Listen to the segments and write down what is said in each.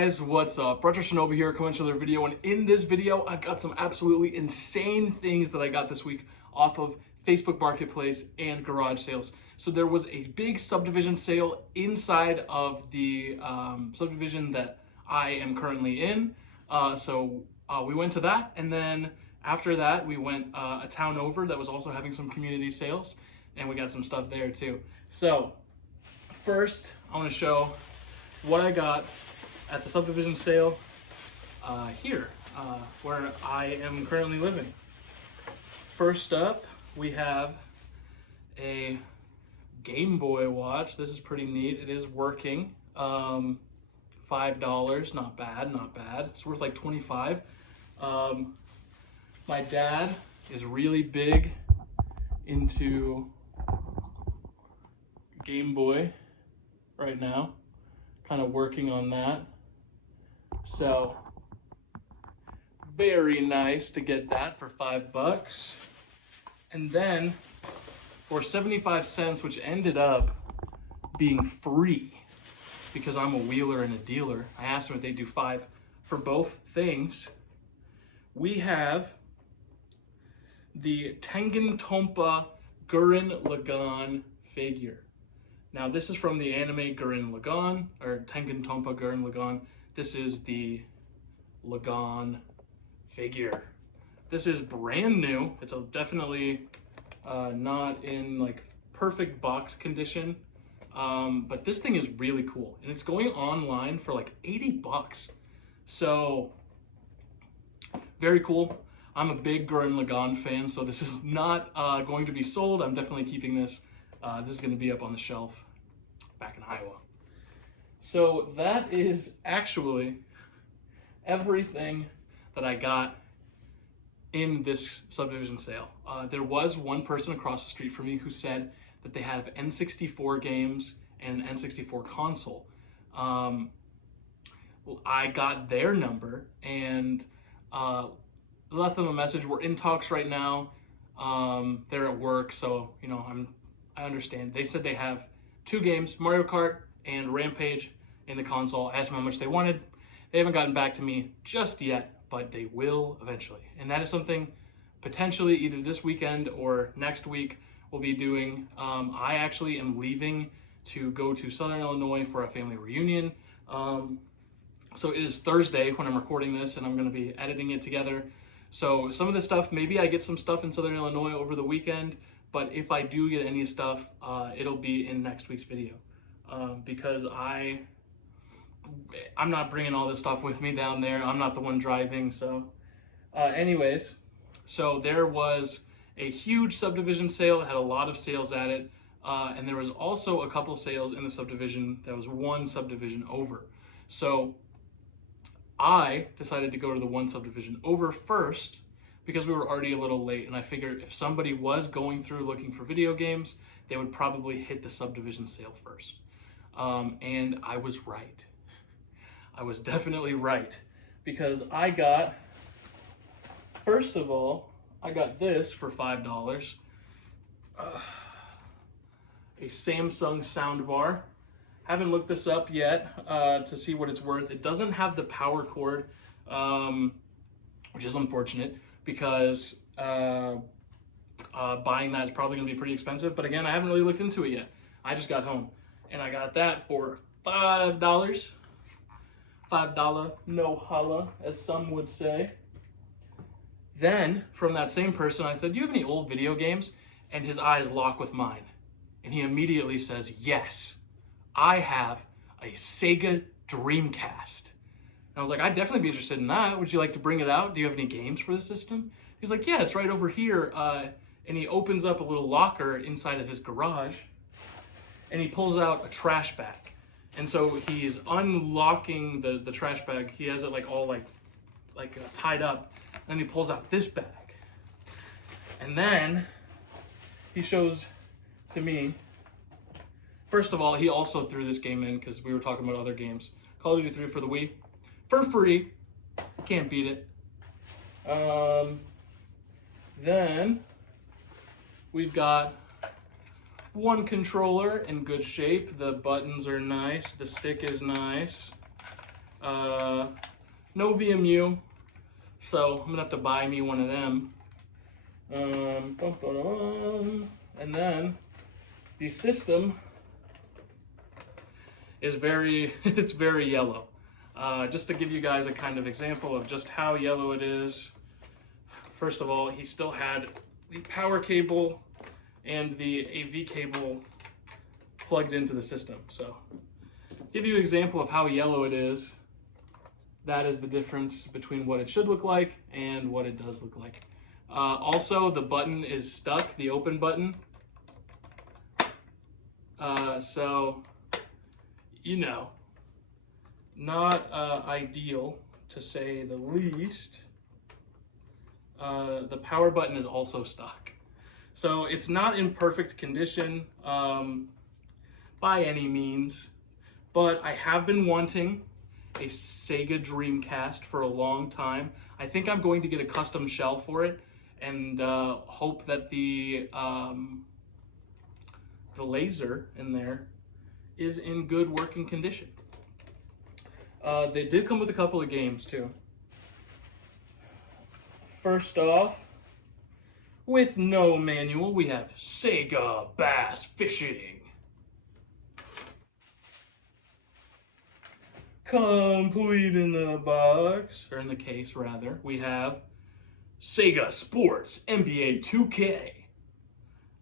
guys, what's up? Retro Shinobi here, coming to another video, and in this video I've got some absolutely insane things that I got this week off of Facebook Marketplace and garage sales. So there was a big subdivision sale inside of the subdivision that I am currently in. We went to that, and then after that we went a town over that was also having some community sales, and we got some stuff there too. So first I want to show what I got at the subdivision sale here, where I am currently living. First up, we have a Game Boy watch. This is pretty neat. It is working. $5, not bad, not bad. It's worth like $25. My dad is really big into Game Boy right now. Kind of working on that. So very nice to get that for $5. And then for 75 cents, which ended up being free because I'm a wheeler and a dealer, I asked them if they do 5 for both things. We have the Tengen Toppa Gurren Lagann figure. Now this is from the anime Gurren Lagann, or Tengen Toppa Gurren Lagann. This is the Lagann figure. This is brand new. It's definitely not in like perfect box condition, but this thing is really cool, and it's going online for like $80. So very cool. I'm a big Gurren Lagann fan, so this is not going to be sold. I'm definitely keeping this. This is going to be up on the shelf back in Iowa. So that is actually everything that I got in this subdivision sale. There was one person across the street from me who said that they have N64 games and an N64 console. Well, I got their number and left them a message. We're in talks right now. They're at work, so you know I understand. They said they have 2 games, Mario Kart and Rampage, in the console. I asked them how much they wanted. They haven't gotten back to me just yet, but they will eventually. And that is something potentially either this weekend or next week we'll be doing. I actually am leaving to go to Southern Illinois for a family reunion. So it is Thursday when I'm recording this, and I'm going to be editing it together. So some of this stuff, maybe I get some stuff in Southern Illinois over the weekend, but if I do get any stuff, it'll be in next week's video, because I'm not bringing all this stuff with me down there. I'm not the one driving. So anyways, so there was a huge subdivision sale. It had a lot of sales at it, and there was also a couple sales in the subdivision that was one subdivision over. So I decided to go to the one subdivision over first because we were already a little late, and I figured if somebody was going through looking for video games, they would probably hit the subdivision sale first. And I was right. I was definitely right, because I got, first of all, I got this for $5. A Samsung soundbar. Haven't looked this up yet to see what it's worth. It doesn't have the power cord, which is unfortunate, because buying that is probably going to be pretty expensive. But again, I haven't really looked into it yet. I just got home, and I got that for $5. $5 no holla, as some would say. Then, from that same person, I said, do you have any old video games? And his eyes lock with mine. And he immediately says, yes, I have a Sega Dreamcast. And I was like, I'd definitely be interested in that. Would you like to bring it out? Do you have any games for the system? He's like, yeah, it's right over here. And he opens up a little locker inside of his garage, and he pulls out a trash bag. And so he's unlocking the trash bag. He has it like all tied up. Then he pulls out this bag. And then he shows to me, first of all, he also threw this game in because we were talking about other games. Call of Duty 3 for the Wii. For free. Can't beat it. Then we've got one controller in good shape. The buttons are nice. The stick is nice. No VMU, so I'm gonna have to buy me one of them. And then the system is it's very yellow. Just to give you guys a kind of example of just how yellow it is. First of all, he still had the power cable and the AV cable plugged into the system. So, give you an example of how yellow it is. That is the difference between what it should look like and what it does look like. Also, the button is stuck, the open button. So, you know, not ideal to say the least. The power button is also stuck. So it's not in perfect condition by any means, but I have been wanting a Sega Dreamcast for a long time. I think I'm going to get a custom shell for it and hope that the laser in there is in good working condition. They did come with a couple of games too. First off, with no manual, we have Sega Bass Fishing. Complete in the box, or in the case rather, we have Sega Sports NBA 2K.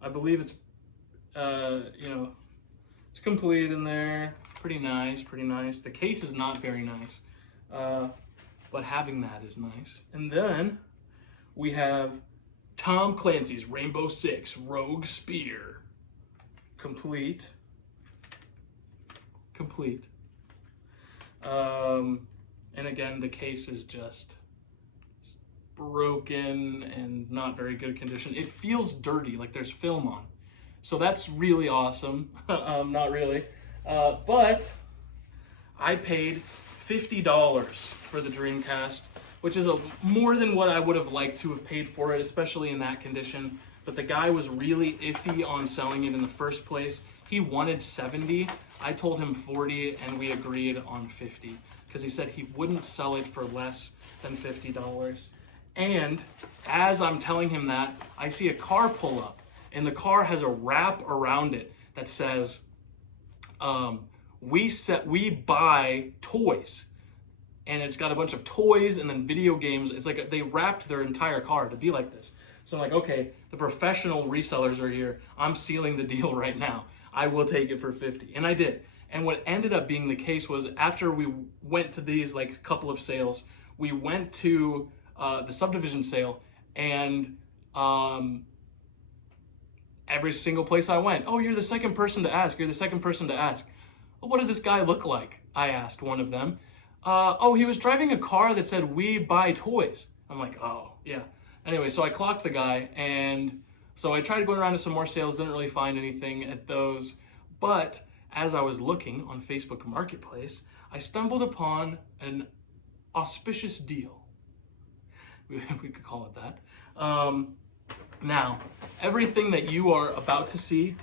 I believe it's, it's complete in there. Pretty nice, pretty nice. The case is not very nice, but having that is nice. And then we have Tom Clancy's Rainbow Six Rogue Spear. Complete. Complete. And again, the case is just broken and not very good condition. It feels dirty, like there's film on. So that's really awesome. Not really. But I paid $50 for the Dreamcast, which is more than what I would have liked to have paid for it, especially in that condition. But the guy was really iffy on selling it in the first place. He wanted 70. I told him 40, and we agreed on 50 because he said he wouldn't sell it for less than $50. And as I'm telling him that, I see a car pull up, and the car has a wrap around it that says, we buy toys. And it's got a bunch of toys and then video games. It's like they wrapped their entire car to be like this. So I'm like, okay, the professional resellers are here. I'm sealing the deal right now. I will take it for 50. And I did. And what ended up being the case was after we went to these like couple of sales, we went to the subdivision sale, and every single place I went, oh, you're the second person to ask. You're the second person to ask. Well, what did this guy look like? I asked one of them. Oh, he was driving a car that said, we buy toys. I'm like, oh, yeah. Anyway, so I clocked the guy, and so I tried going around to some more sales, didn't really find anything at those. But as I was looking on Facebook Marketplace, I stumbled upon an auspicious deal. We could call it that. Now, everything that you are about to see,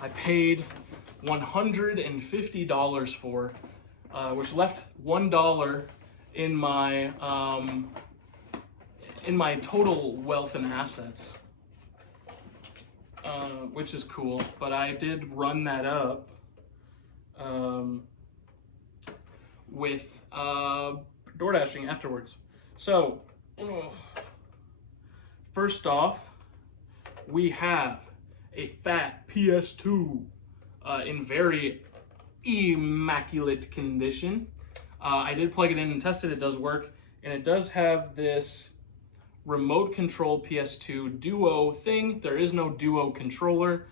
I paid $150 for, which left $1 in my total wealth and assets, which is cool. But I did run that up with DoorDashing afterwards. So first off, we have a fat PS2 in very immaculate condition. I did plug it in and test it. It does work, and it does have this remote control PS2 Duo thing. There is no Duo controller,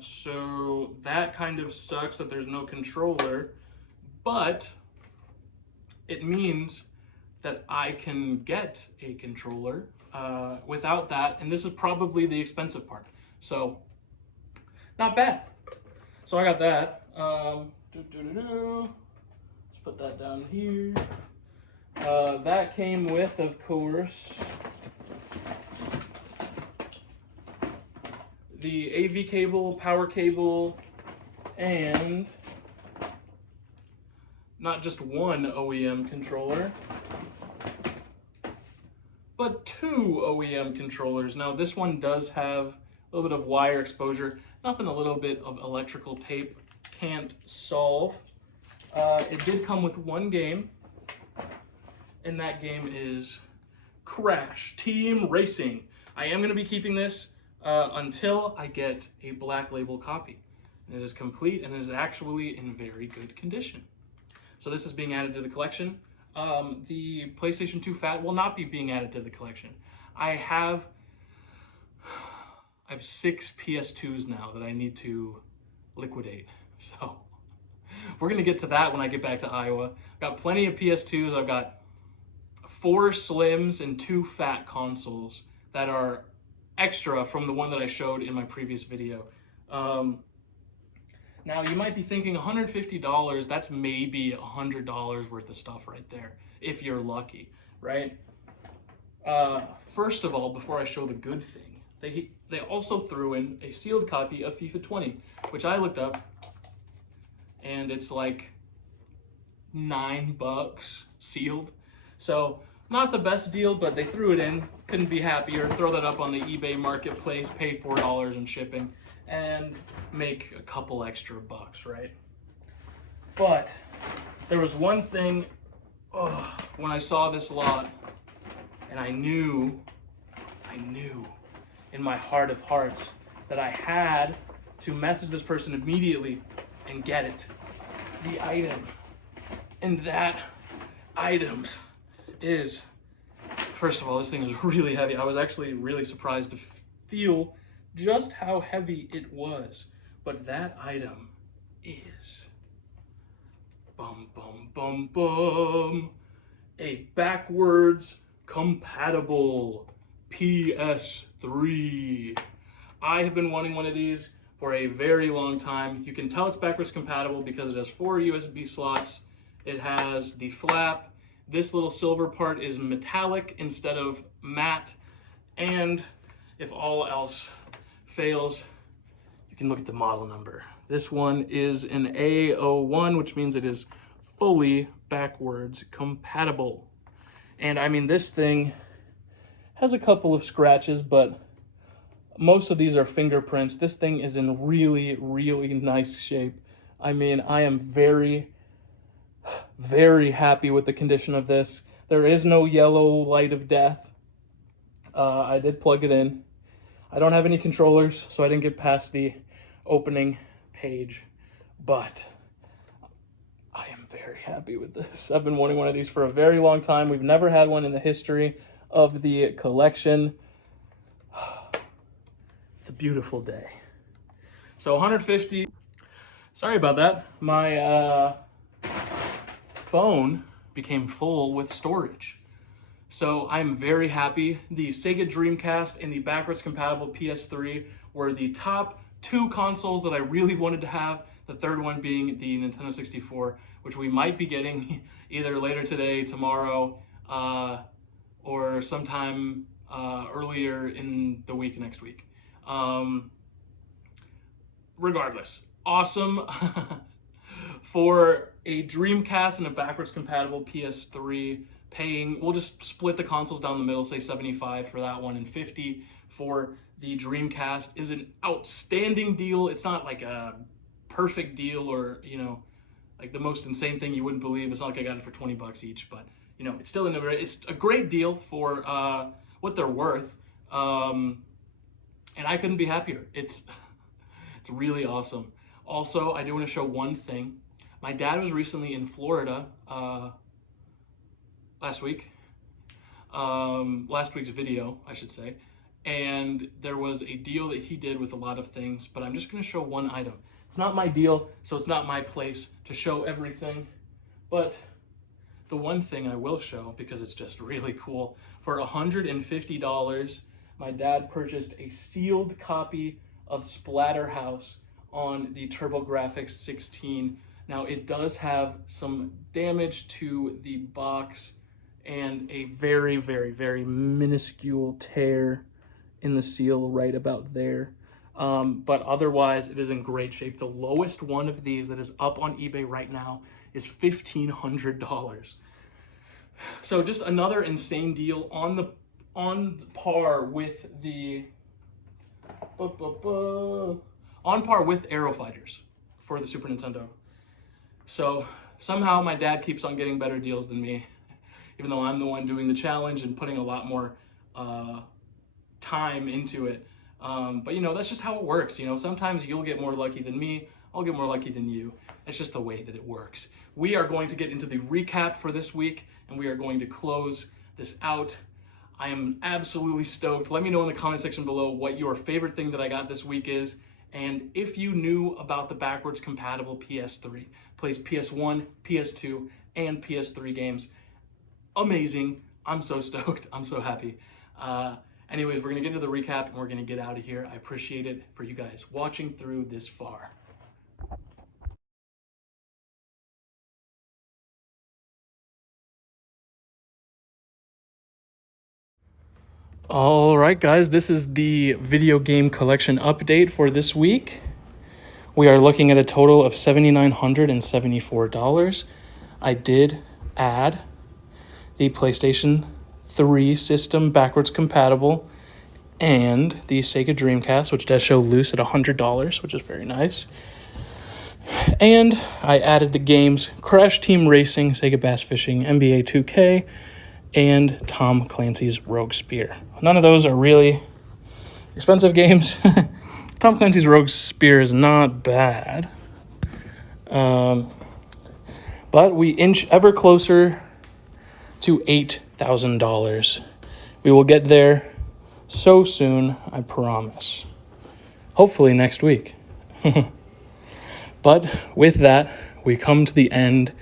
so that kind of sucks that there's no controller, but it means that I can get a controller without that, and this is probably the expensive part, so not bad. So I got that. Let's put that down here. That came with, of course, the AV cable, power cable, and not just one OEM controller, but 2 OEM controllers. Now this one does have a little bit of wire exposure, nothing a little bit of electrical tape can't solve. It did come with one game, and that game is Crash Team Racing. I am going to be keeping this until I get a black label copy. And it is complete and is actually in very good condition. So this is being added to the collection. The PlayStation 2 Fat will not be being added to the collection. I have 6 PS2s now that I need to liquidate. So we're going to get to that when I get back to Iowa. I've got plenty of PS2s. I've got 4 Slims and 2 Fat consoles that are extra from the one that I showed in my previous video. Now you might be thinking $150, that's maybe $100 worth of stuff right there, if you're lucky, right? First of all, before I show the good thing, they also threw in a sealed copy of FIFA 20, which I looked up, and it's like $9 sealed. So not the best deal, but they threw it in. Couldn't be happier. Throw that up on the eBay marketplace, pay $4 in shipping, and make a couple extra bucks, right? But there was one thing when I saw this lot, and I knew in my heart of hearts that I had to message this person immediately and get it. The item. And that item is, first of all, this thing is really heavy. I was actually really surprised to feel just how heavy it was. But that item is, bum, bum, bum, bum, a backwards compatible PS3. I have been wanting one of these for a very long time. You can tell it's backwards compatible because it has 4 USB slots. It has the flap. This little silver part is metallic instead of matte. And if all else fails, you can look at the model number. This one is an A01, which means it is fully backwards compatible. And I mean, this thing has a couple of scratches, but most of these are fingerprints. This thing is in really, really nice shape. I mean, I am very, very happy with the condition of this. There is no yellow light of death. I did plug it in. I don't have any controllers, so I didn't get past the opening page, but I am very happy with this. I've been wanting one of these for a very long time. We've never had one in the history of the collection. It's a beautiful day. So 150. Sorry about that. My phone became full with storage. So I'm very happy. The Sega Dreamcast and the backwards compatible PS3 were the top 2 consoles that I really wanted to have. The third one being the Nintendo 64, which we might be getting either later today, tomorrow, or sometime earlier in the week next week. Regardless, awesome. For a Dreamcast and a backwards compatible PS3, we'll just split the consoles down the middle, say 75 for that one and 50 for the Dreamcast is an outstanding deal. It's not like a perfect deal or, you know, like the most insane thing you wouldn't believe. It's not like I got it for 20 bucks each, but you know, it's still it's a great deal for what they're worth. And I couldn't be happier. It's really awesome. Also, I do want to show one thing. My dad was recently in Florida last week. Last week's video, I should say. And there was a deal that he did with a lot of things, but I'm just going to show one item. It's not my deal, so it's not my place to show everything. But the one thing I will show, because it's just really cool, for $150, my dad purchased a sealed copy of Splatterhouse on the TurboGrafx 16. Now, it does have some damage to the box and a very, very, very minuscule tear in the seal right about there. But otherwise, it is in great shape. The lowest one of these that is up on eBay right now is $1,500. So just another insane deal on par with the on par with Aero Fighters for the Super Nintendo. So somehow my dad keeps on getting better deals than me, even though I'm the one doing the challenge and putting a lot more time into it. But you know, that's just how it works. You know, sometimes you'll get more lucky than me. I'll get more lucky than you. It's just the way that it works. We are going to get into the recap for this week, and we are going to close this out. I am absolutely stoked. Let me know in the comment section below what your favorite thing that I got this week is, and if you knew about the backwards compatible PS3. Plays PS1, PS2, and PS3 games. Amazing. I'm so stoked. I'm so happy. Anyways, we're going to get into the recap, and we're going to get out of here. I appreciate it for you guys watching through this far. All right, guys, this is the video game collection update for this week. We are looking at a total of $7,974. I did add the PlayStation 3 system backwards compatible and the Sega Dreamcast, which does show loose at $100, which is very nice. And I added the games Crash Team Racing, Sega Bass Fishing, NBA 2K, and Tom Clancy's Rogue Spear. None of those are really expensive games. Tom Clancy's Rogue Spear is not bad. But we inch ever closer to $8,000. We will get there so soon, I promise. Hopefully next week. But with that, we come to the end